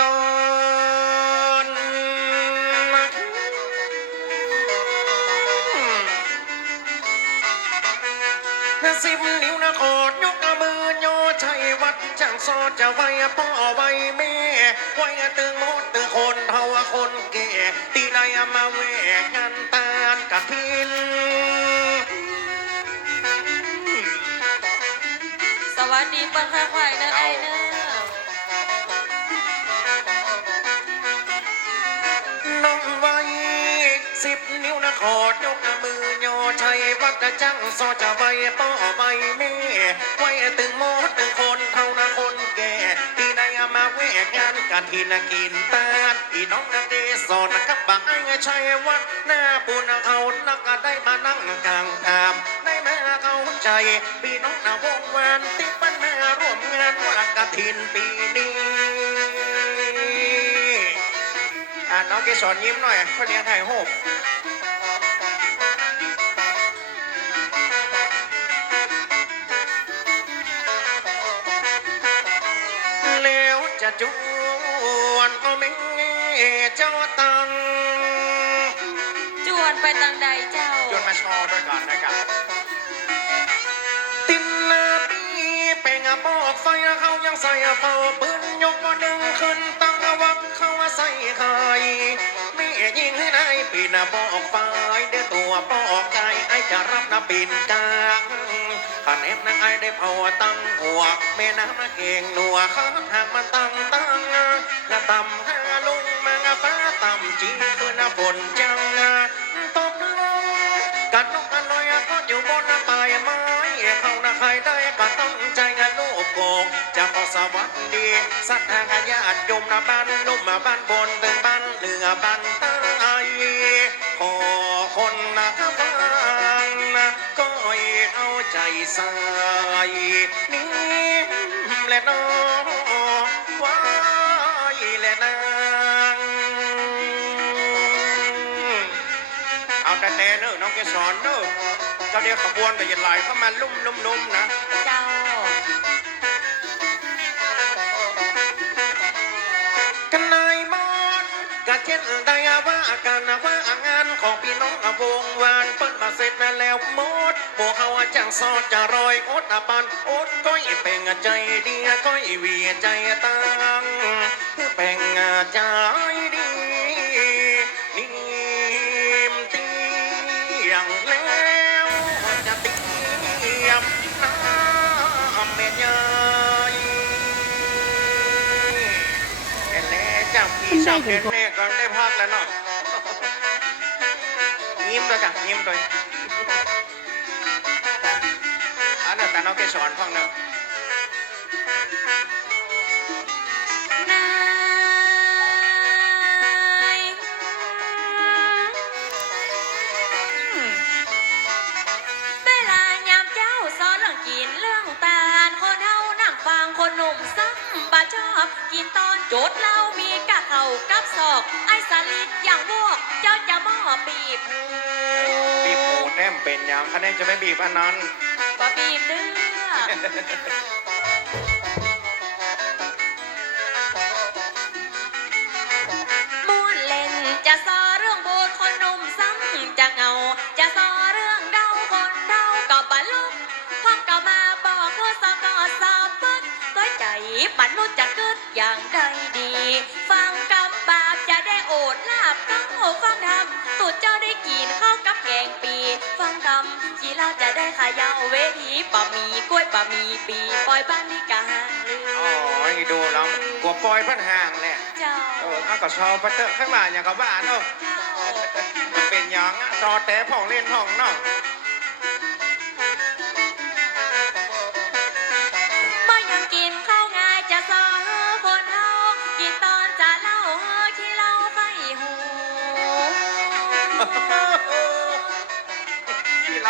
นอนสิบนิ้วนะขอดยกมือยอชัยวัดจังซอจะไว้พ่อไว้แม่ไว้ตึงมดตึงคนเท่าคนแก่ตีได้มาแวกงานตานกะทินสวัสดีเปิ้ลค่อยๆเด้อไอ้เด้อ นิ้วนะขอดยกมือยอชัยวัดจังซอจะไว้พ่อไว้แม่ไว้ตึงหมดตึงคนเท่านะคนแก่ตีได้มาแวกงานกะทินกินตาอีน้องนาเกสอนนะครับบังไอ้ชัยวัดหน้าปุณเขานักได้มานั่งกลางทามได้มาเข้าใจพี่น้องนาวงวานติดปันแมาร่วมงานว่ากะทินปีนี้อ่าน้องเกสรยิ้มหน่อยเขาเลี้ยงไทยโฮก แล้วจะจวนก็ไม่เจ้าตังจวนไปทางใดเจ้า จวนมาชอด้วยก่อนนะครับตินนาปีเป็นอะบอกไฟเขายังใส่เฝ้าปืนยกมาดึงขึ้นตั้งวักเขาว่าใส่ใครไม่ยิงให้นายปีนาบอกไฟเดี๋ยวตัวบอกใจไอจะรับนาปีนกลาง ขันเอฟนางไอได้เผาตั้งหัวแม่น้ำเก่งหนัวข้าหากมันตั้งตั้งกระตำหาลุงมางฟ้าต่ำจีคืนฝนจังตกลงกันนกกันลอยก็อยู่บนปลายไม้เขาหน้าใครได้ก็ต้องใจกันลูกโกงจะขอสวัสดีสัตว์ทางญาติโยมนะบ้านนุ่มมาบ้านบนถึงบ้านเหนือบ้านใต้ เอาใจใส่นิ่มและน้องไว้และนางเอาแต่แต่เนอะน้องแกสอนเนอะเจ้าเดียวขบวนแต่อยันไหลเข้ามาลุ่มลุ่มลุ่มนะเจ้ากันนายมอนกะเช่นได้ว่ากันว่างานของ ซอจะรอยอดอาปันอดก้อยเป็นใจดีก้อยเวียใจตังคือเป็นใจดีนิ่มเตียงแล้วจะเตรียมน้ำเม็ดใหญ่เอ็นเล่เจ้าพี่ชอบเอ็นเล่ก็ได้พักแล้วเนาะยิ้มด้วยจ้ะยิ้มด้ว ต่น้องแกสอนฟังเนาะนายเวลายามเจ้าสอนเรื่องกินเรื่องตาลคนเฮานั่งฟังคนหนุ่มซ้ำบาชอบกินตอนโจดเหล้ามีกะเข่ากับศอก ไอ้สลิดอย่างวอกเจ้าจะมอปีบหูบีบหูแต้มเป็นอย่างคะแนนจะไม่บีบอันนั้น บ่บีบเด้อม้วนเล่นจะซอเรื่องโบนคนหนุ่มซ้ำจะเหงา จะซอเรื่องเดาคนเดาก็บรรลุกพ่อก็มาบอกคือสกอสอบปัดตัวใจปันนุจะเกึดอย่างใดดีฟัง จะได้ขายาวเวทีบะหมี่กล้วยบะหมี่ปีปล่อยบ้านนี่กาหางเรืออ๋อดูแล้วกลัวปล่อยพันห่างแหละเจ้าเออเอาก็ชอบไปเตอะข้างมาอย่างกับบ้านเนาะเจ้า มันเป็นอย่างอะซอแต่พ่องเล่นพ่องเนาะบ่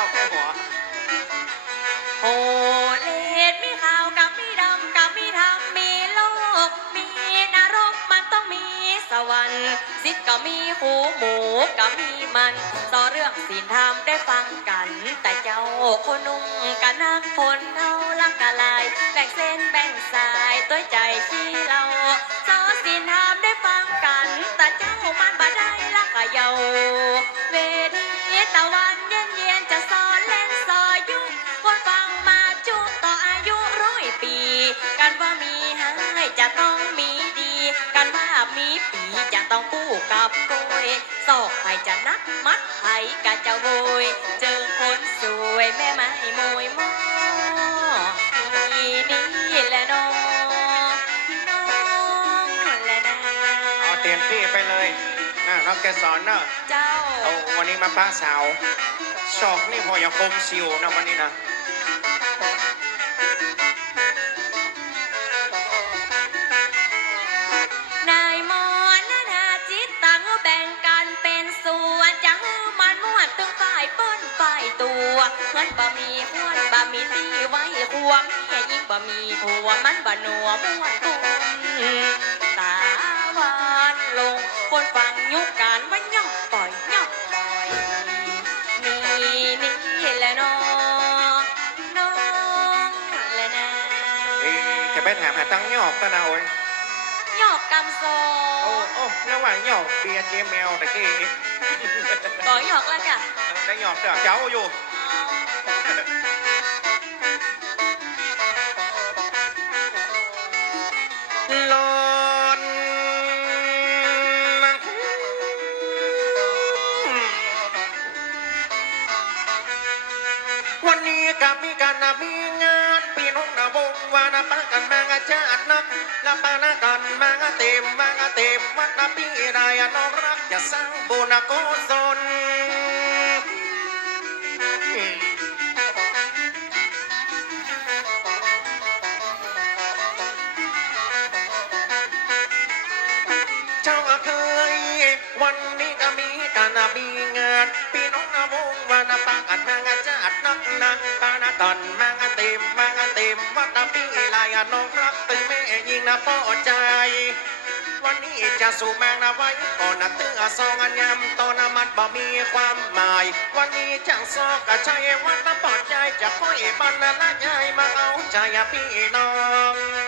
าแค่หัวโอเลดมีขาวกับมีดำกับมีทำมีโลก มีนรกมันต้องมีสวรรค์สิทธ์ก็มีหูหมูก็มีมันต่อเรื่องศีลธรรมได้ฟังกัน แต่เจ้าคนนุ่งกันนักพนเท่าลักกะลาย แบ่งเส้นแบ่งสายตัวใจที่เราสอศีลธรรมได้ฟังกัน แต่เจ้ามันบ่ได้ลักกะเยาเวทีตะวัน การว่ามีหายจะต้องมีดี การว่ามีปีจะต้องกู้กับโกยซอกไปจะนักมัดไผกัะจะโวย เจอคนสวยแม่ไม้มยมอนี่แหละน้องน้แหละนะเอาเตรียมที่ไปเลยนะน้องแกสอนเนอะเจ้า เอาวันนี้มาป้าสาวศอกนี่พออย่าคมสิวนะวันนี้นะ วเหมือนบะมีห้วนบะมีตีไว้หัวเมียยิ่งบะมีผัวมันบะนัวม่วนตุนตาหวานลง คนฟังยุกการว่าย่อปล่อยย่อปล่อยนี่นี่แหละน้องน้องแหละนะเอ้ยจะไปถามหาตังหยอกตะนาโอ้ยยอกกำโซโอ้โอ้ระหว่างหยอกเบียร์เจมแมวตะกี้ต่อยอกแล้วจ้ะได้หยอ ลอนวันนี้กับมีการนะมีงานปีน้องนะวงวานะปะกันมางาจาดนักละปานะกันมางาเต็มมางาเต็มวัดนะปีไรอะน้องรักจะสร้างบุญกุศลาน้องรักตึงแม่ยิงนะพ่อใจ วันนี้จะสู่แมงนะไว้ก่อนนะเตือซองอันยำตอนนะมันบ่มีความหมาย วันนี้จังซอกกะใจวันนะปอดใจจะค่อยบันละยายมาเอาใจพี่น้อง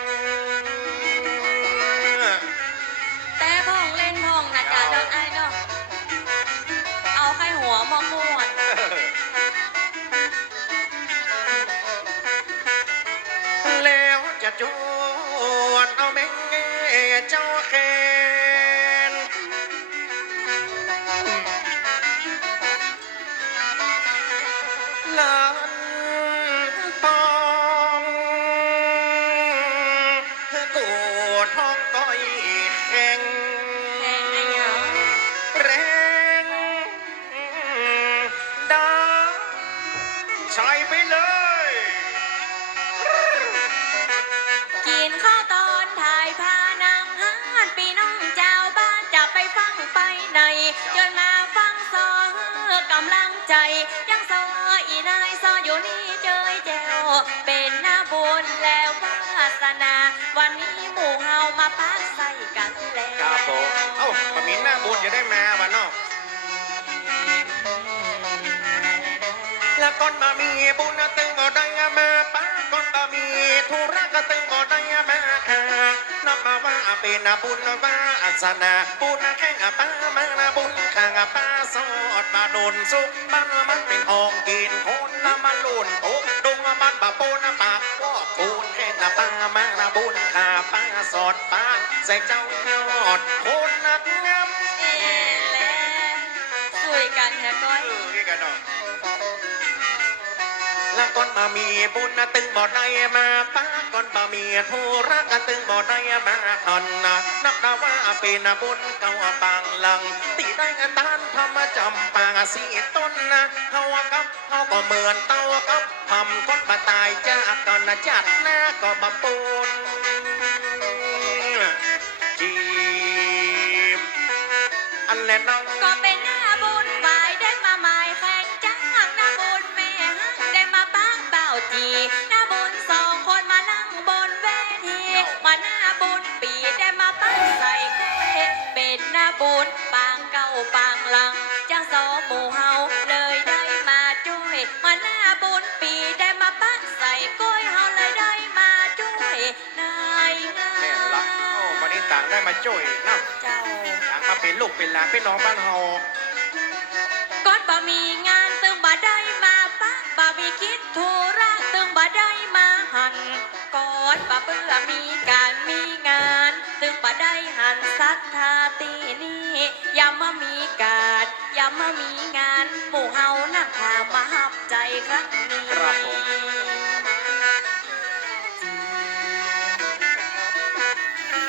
บุญแล้ววาสนา วันนี้หมู่เฮามาปักใส่กันแล้วครับผมเอ้ามามีหน้าบุญจะได้มาวันนอกแล้วก่อนมามีบุญนะตึงบ่ได้มาป้าก่อนมามีธุระก็ตึงบ่ได้มาหานับมาว่าเป็นบุญว่าอาสนาบุญแข่งป้ามาบุญข้างป้าสอด มาโดนสุขบ้านมันเป็นห้องกินคนละมันลุนโอ้ดงบ้านปะปูนปากว่าปูนแข่งป้ามานะบุญขาป้าสอดป้าใส่เจ้ายอดคนนักงามเอ๊ะแลสวยกันเถอะก้อยเออนี่กันเนาะแล้วก่อนมามีบุญนะตึงบ่ได้มาป้าก่อนมามีธุระกันตึงบ่ได้มาทันนะนับดาว่าเป็นบุญเก่าบางหลัง ด้งานตานทำมาจำปางสีต้นนะเฮากับเฮาก็เหมือนเต้ากับทำคนมาตายจากก่อนนะจัดน้าก็บำปุญจีบอันแน่น้องก็เป็นหน้าบุญฝ่ายได้มาหมายแข่งจ้างหน้าบุญแม่ฮักได้มาปักเป่าจีหน้าบุญสองคนมานั่งบนเวทีมาหน้าบุญปีได้มาปักใส่เกเป็นหน้าบุญ ปางหลังจังสองหมู่เฮาเลยได้มาช่วยมาหน้าบุญปีได้มาปักใส่ก้อยเฮาเลยได้มาช่วยนายงาแม่รักโอ้วันนี้ต่างได้มาจ่วยนะเจ้าต่างมาเป็นลูกเป็นหลานเป็นน้องบ้านเฮาก่อนบ่มีงานตึงบ่ได้มาปักบ่มีคิดธุระตึงบ่ได้มาหันก่อนบ่เบื่อมีการมีงาน ตึงบ่ได้หันสัทธาตีนี้ อย่ามามีการอย่ามามีงานหมู่เฮานั่งหามาหับใจครั้งนี้ครับผม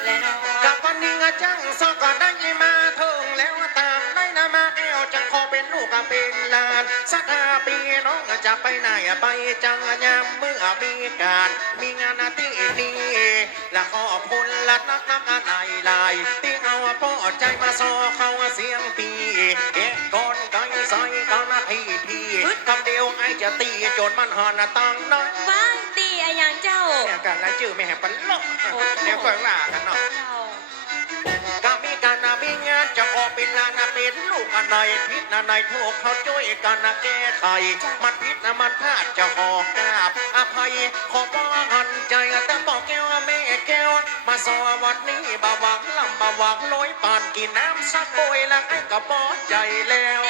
และน้องกับวันนี้อะจังสอก็ได้มาถึงแล้วตางได้นามาแอวจังขอเป็นลูกกับเป็นหลานสักห้าปีน้องจะไปไหนไปจังยามเมื่อมีการ มีงานที่นี่และขอบคุณละนักนักนายลายที่ เอาพ่อใจมาซอเขาเสียงปีเอ๊ะก่อนไกใส่กันนาทีทีคำเดียวไอจะตีโจนมันหอนตังน้อยฟังตีอะอย่างเจ้าเนี่ยการรายชื่อไม่แหบปันลกเดี๋ยวค่อยว่ากันเนาะเจ้าก็มีการนามีงานจะออกเป็นลานาเป็นลูกอันใดพิษนาในถูกเขาช่วยกันนะแก้ไขมันพิษนะมันพลาดจะหอกกราบอภัยขอป้องหันใจแต่บอกแก้วแม่ แก้ว มาสอวันนี้บาหวังลำบาหวังลอยปานกินน้ำสักโบยแล้วไอ้ก็ปอใจแล้ว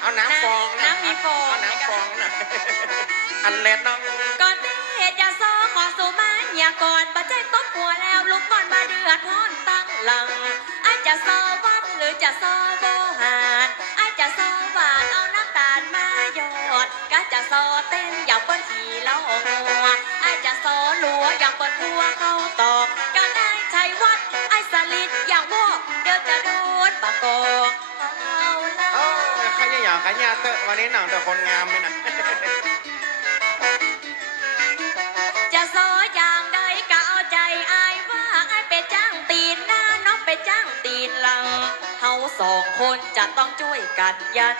เอาน้ำฟองนะน้ำมีฟอง เอาน้ำฟองนะอันเล็ดน้องก่อนที่เหตุจะซอขอสุมานอย่าก่อนปัจจัยตบหัวแล้วลุกก่อนมาเดือดร้อนตั้งหลังอาจจะซอวัดหรือจะซอโบหานอาจจะซอหวานเอาน้ำตาลมาหยอดก็จะซอากกันยาเตอะวันนี้หนังแต่คนงามเลยนะจะซออย่างใดก็เอาใจอายว่าอายไปจ้างตีนหน้าน้องไปจ้างตีนหลังเฮาสองคนจะต้องช่วยกันยัน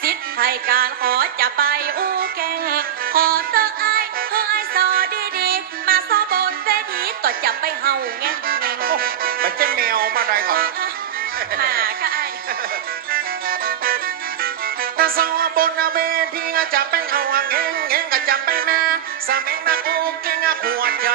สิทธิ์ให้การขอจะไปอู้แกงขอเตออายเฮออายซอดีๆมาซอบนเวทีต่อจะไปเฮาแง่งแง่งโอ้มันจะแมวมาได้ก่อนหมาก็อายถ้าสาวบนเวทีจะไปเอาเงงเงงก็จะไปแม่สามีนักอูเก่งหัวใจ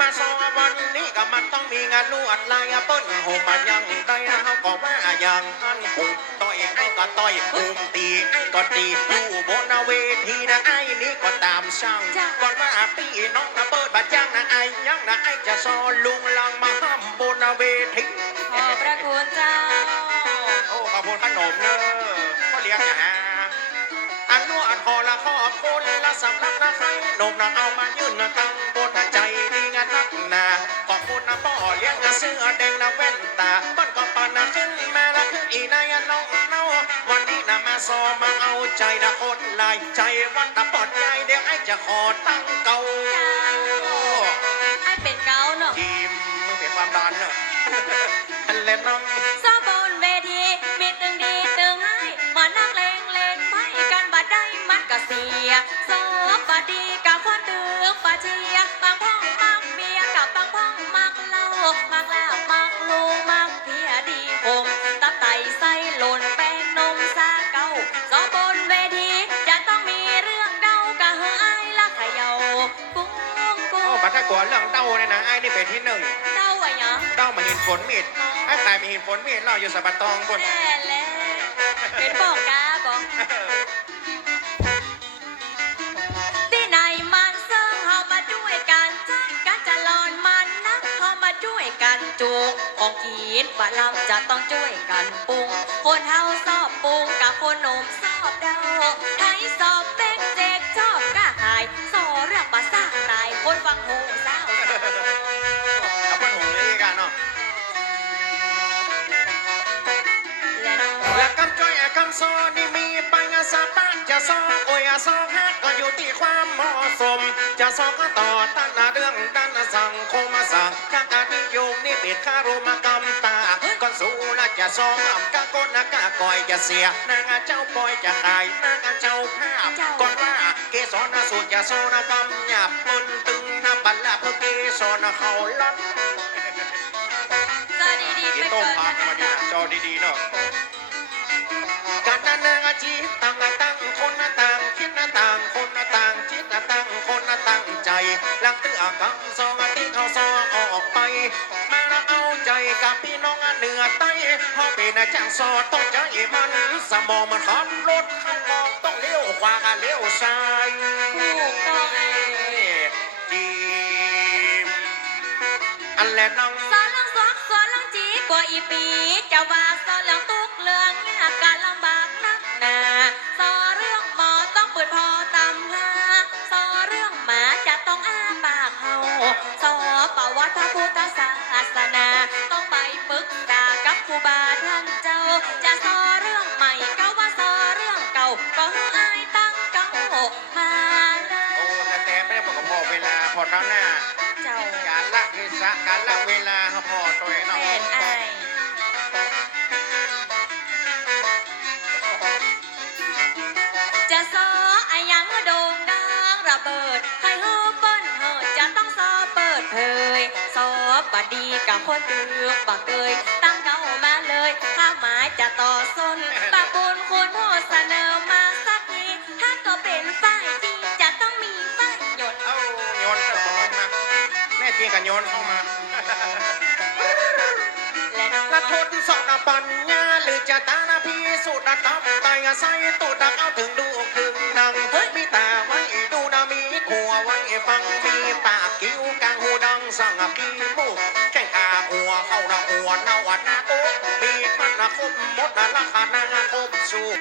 มาสาววันนี้ก็มันต้องมีงานลวดลายเปิ้นหูมายังได้เขาก็ว่าอย่างนั้นปุ่มต่อยไอ้ก็ต่อยปุ่มตีไอ้ก็ตีอยู่บนเวทีนะไอ้นี่ก็ตามช่างก่อนว่าพี่น้องนะเปิดบัตรจ้างนะไอ้ยังนะไอ้จะซอลุงลังมาห้ามบนเวทีขอบพระคุณเจ้าโอ้ขอบคุณขนมเนอะ ยงอย่าฮะอันนู้อันพอละขอบคุณละสำหรับนะใครนมนะเอามายื่นนะตั้งบนนะใจดีงานนักหนาขอบคุณนะพ่อเลี้ยงนะเสื้อแดงนะแว่นตาบ้านก็ปานนะขึ้นมาละขึ้นอีนายน้องเนาวันนี้นะมาซอมาเอาใจนะคนลายใจวันนะปลอดใจเดี๋ยวไอ้จะขอตั้งเก่าไอ้เป็นเกาเนาะทีมมึงเป็นความดันเนอะอันเล่นน้อง เสียซอบบัดดีกับคนตึงปะเชียบางพ่องมักเบียกับบางพ่องมักเหล้ามักลาบมักลูมักเพียดีผมตับไตไส้หล่นแป้งนมซาเก้าซอบนเวทีจะต้องมีเรื่องเดากะเฮอไอ้ละเขย่ากุ้งกุ้โอ้งบัตรถ้ากลัวเรื่องเต้าเนี่ยนะไอ้นี่เป็นที่หนึ่งเดาอะหยังเต้ามาหินฝนมีดไอ้ใครมีหินฝนมีดเราอยู่สะบัดตองบนแน่แหละเป็นบอกกาบอก ช่วยกันจูงของกินว่าเราจะต้องช่วยกันปรุง คนเฮาชอบปรุงกับคนหนมชอบเดาไทยสอบเป็นเจ๊กชอบกล้าหายสอเรื่องภาษาตายคนฟังหูเศร้าเอาเพื่อนหงเลยกันเนาะและน้องและคำจ้อยคำซอนี่มีปัญญาสาปะจะซอโอ้ยซอฮักก็อยู่ที่ความเหมาะสม จะซอก็ต่อต้านเรื่องด้านสังคมมาสั่ง คารุมกรรมตาก่อนสู้ละจะซองอ่ำกะก้นนะกะก่อยจะเสียนางเจ้าปอยจะขายนางเจ้าภาพก่อนว่าเกสรนะสูตรจะโซนะกำหยาบมึนตึงนะบัลละเพื่อเกสรนะเขาล้อนจะดีๆไปที่ต้มเกินพักักนมานะดีจอดีๆเนาะการนั้นอาชีพต่างตั้งคนต่างคิดต่างคนต่างคิดต่างคน พอเป็นจังซอต้องใจมันสมองมันขับรถเข้ามองต้องเลี้ยวขวาเลี้ยวซ้ายถูกต้องไอ้จีมอันแหละน้องสอนลังสอกสอนลังจีกกว่าอีปีจะว่าสอนเรื่องตุก เจ้า จะสอเรื่องใหม่ก็ว่าสอเรื่องเก่าก็ให้อายตั้งเก่ามาเลโอ้ยแต่แต่ไม่ได้บอกกับพ่อเวลาพอตอนหน้า เจ้าการละเทศะการละเวลาครับพ่อตัวเองเนาะแฟนอายจะซออายังโด่งดังระเบิดใครเฮอเปิ้นเฮอจะต้องซอเปิดเผยซอบดดีกับคนตือกบักเกยตั้งเก้า มาเลยข้าหมายจะต่อส้นปะปุนคุณโหเสนอมาสักทีถ้าก็เป็นฝ่ายที่จะต้องมีฝ่ายหยดเอ้าโยนเข้ามาแม่ตีกันโยนเข้ามาและน้องละทนสอนปัญญาหรือจะตาหน้าพี่สุดตับไตใส่ตูดักเอาถึงดูถึงนังเฮ้ยมีตาไว้ดูนามีขัวไว้ฟังมีปากกิ้วกลางหูดังสั่งกีมุกาหัวเข้าหน้าหัวนาวัดหน้าโอ๊กมีพันนาคมมดนาราคานาคมสูง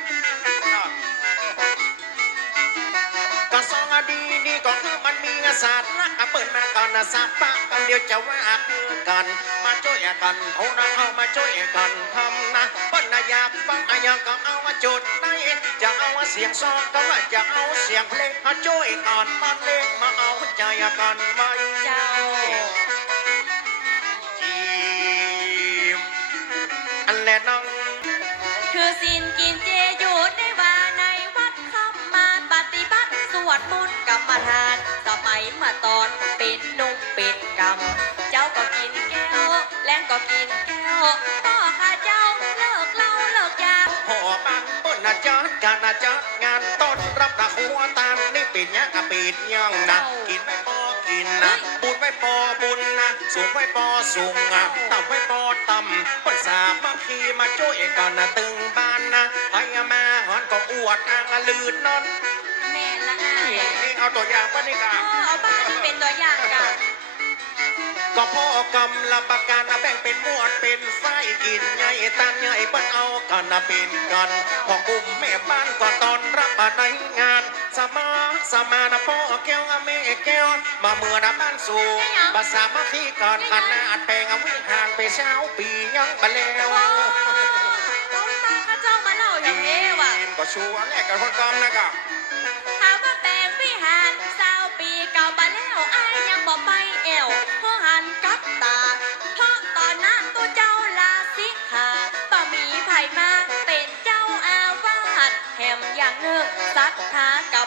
ก็สองอดีนี่ก็คือมันมีศาสตร์นะเปิดมาก่อนนะสับปะกันเดียวจะว่าคือกัน มาช่วยกันโทนะเข้ามาช่วยกันทำนะเปิ้นนะอยากฟังอะอยางก็เอามาจุดในจะเอาเสียงซองก็ว่าจะเอาเสียงเพลงมาช่วยกันมาเล่นมาเอาใจกันไว้เจ้า นแลน้องคือสินกินเจอยู่ในว่าในวัดเข้ามาปฏิบัติสวดมนต์กรรมฐาน สมัยเมื่อตอนเป็นหนุ่มเป็นกำเจ้าก็กินแก้ว แลงก็กินแก้วพ่อข้าเจ้าเลิกเหล่าเลิกยาพ่อปังเปิ้นนะจัดการนะจัดงานต้อนรับนะหัวตามนี่ปิดยังกะปิดยังนะกินไม่พอกินนะบุญไม่พอบุญนะสูงไม่พอสูงอะต่ำไม่พอต่ำ คนสามัคคีมาช่วยกันนะตึงบ้านนะพยามาหอนก็อวดนางอะลืดนอนแม่ละอายนี่เอาตัวอย่างปะนี่กะพ่อเอาบ้านที่เป็นตัวอย่างกันก็พ่อกำลับประกันนะแบ่งเป็นหมวดเป็นไฟกินใหญ่ตามใหญ่เปิ้นเอากันนะเป็นกันพอกลุ่มแม่บ้านก็ตอนรับมาในงาน สมาสมานะพ่อแก้วอะแม่แก้วมาเมื่อนะบ้านสูงภาษามาที่ก่อนขนาดแปลงอะวิ่งห่างไปเช้าปียังมาแล้วโอ้ต้องตาข้าเจ้ามาเล่าอย่างนี้ว่ะก็ชัวร์แรกกับคนกำนะกะหาว่าแปลงวิหารสาวปีเก่ามาแล้วอายยังบ่ไปแอวเพื่อหันกลับตา เพราะตอนนั้นตัวเจ้าลาสิกขาบ่มีไผมาเป็นเจ้าอาวาสแถมอย่างหนึ่งศรัทธากั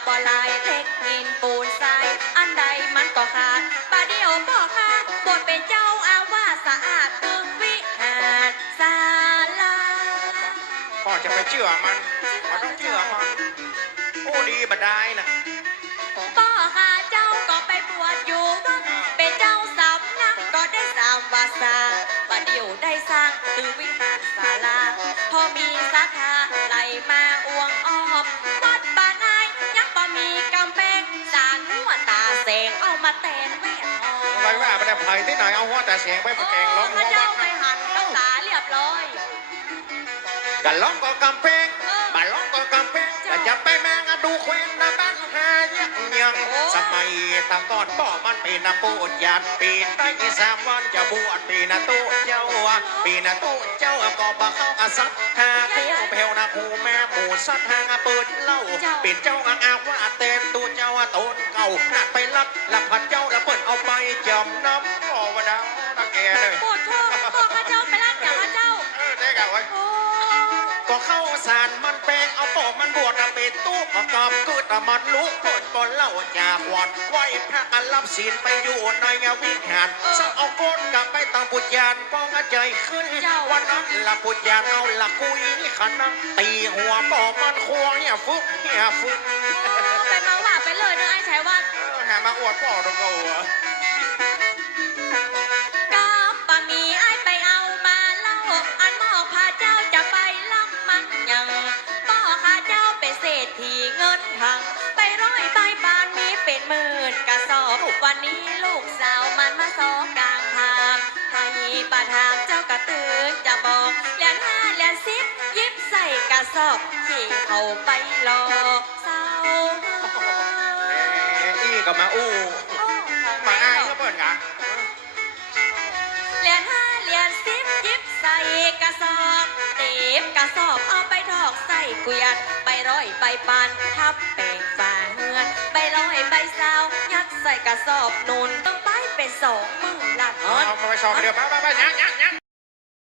บบ่หลายเล็กหินปูนทรายอันใดมันก็ขาดป่าเดียวบ่ขาดบทเป็นเจ้าอาวาสสะอาดตึงวิหารศาลาพ่อจะไปเชื่อมันพ่อต้องเชื่อมันโอ้ดีบัดได้นะพ่อข้าเจ้าก็ไปบวชอยู่วัดเป็นเจ้าสำนักก็ได้สร้างวาสาประเดี๋ยวได้สร้างตือวิ ไรว่ไผ่ที่ไหนเอาหัวแต่เสียงไปโอ้แกงร้องหัข้าวเจ้าไปหันต้องตาเรียบร้อยกันร้องก็กำเพง อ้สมัยตะกอนพ่มันป็นนะปูดยาดปีนได้อีสามวันจะบวชปีนะตู้เจ้าปีนะตู้เจ้าก็บ่เข้าอาสัตหาคู่เพลนะคู่แม่หมูสัตหางเปิดเล่าปิดเจ้าอะอาว่าเต็มตัวเจ้าอะโตนเก่าหนักไปลักลับผัดเจ้าแล้วเปิดเอาไปจำน้ำพ่อวะดาวนักแกเลยปวดท้องพ่อข้าเจ้าไปรักอย่างข้าเจ้าเออได้กันไว้ก็เข้าสารมันแปลงเอาปอ ตู้กอบกึดอะมันลุกปนปนเล่าจากวัดไหวพระกันรับศีลไปอยู่ในวิหารสักเอาก้นกลับไปตามปุจยานป้องใจขึ้นวันนั้นละปุจยานเอาละกุยขันนังตีหัวปอมันควงเนี่ยฟึกเนี่ยฟึกไปมาว่าไปเลยนะไอ้ชัยวัฒน์เออหามาอวดพ่อตรงกู ทางให้ปาทางเจ้ากระตือจะบอกแลนห้าแลนสิบยิบใส่กระสอบขี่เขาไปรอเศร้าเอ้ยอีก็มาอู้มาแม่อายเนาะก็เปิดกะเหรียญห้าเหรียญสิบยิบใส่กระสอบเต็บกระสอบเอาไปทอกใส่เกวียนใบร้อยใบปานทับแปลงฝาเฮือนใบร้อยใบสาวยัดใส่กระสอบนูนต้อง เป็นสองมื่นล้านเอามาไปสองเดียวไปไปไปยังยังยัง